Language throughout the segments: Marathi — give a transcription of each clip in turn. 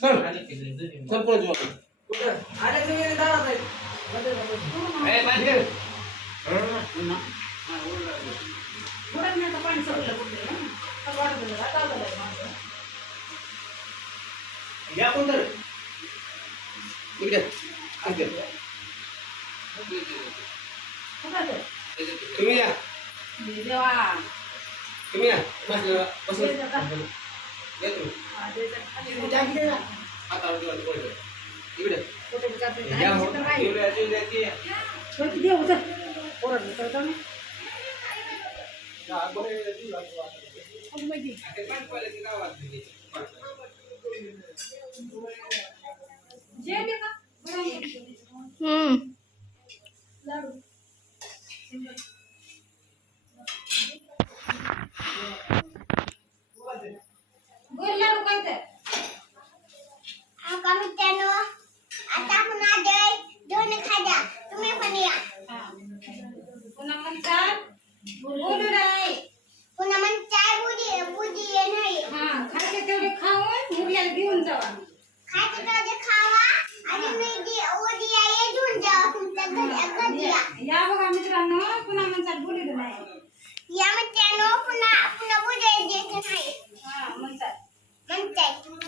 चल पुढे जाऊ. या कोण तर इकडे तुम्ही या तुम्ही या बस इकडे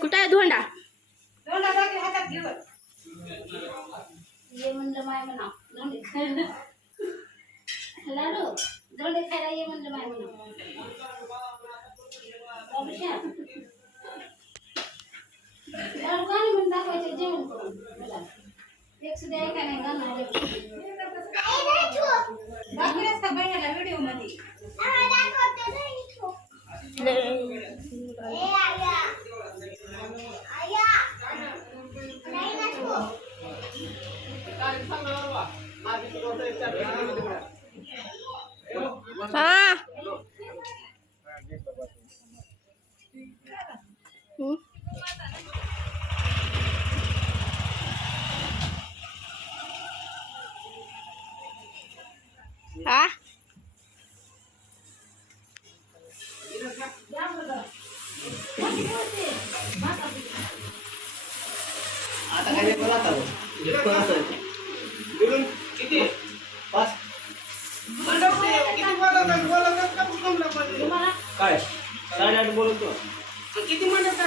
कुठे आहे धोंडा ये म्हणलं माय म्हणा धोंडे खायला लाडू धोंडे खायला ये म्हणलं माय म्हणा लाडू का नाही म्हणून दाखवायचे जेवण करून मला एक सुद्धा ऐका नाही गाणं दाखवल्यास का बहिणीला व्हिडिओ मध्ये हा हा आता काय नाही बोला किती पाच काय 8:30 बोलतो किती म्हणत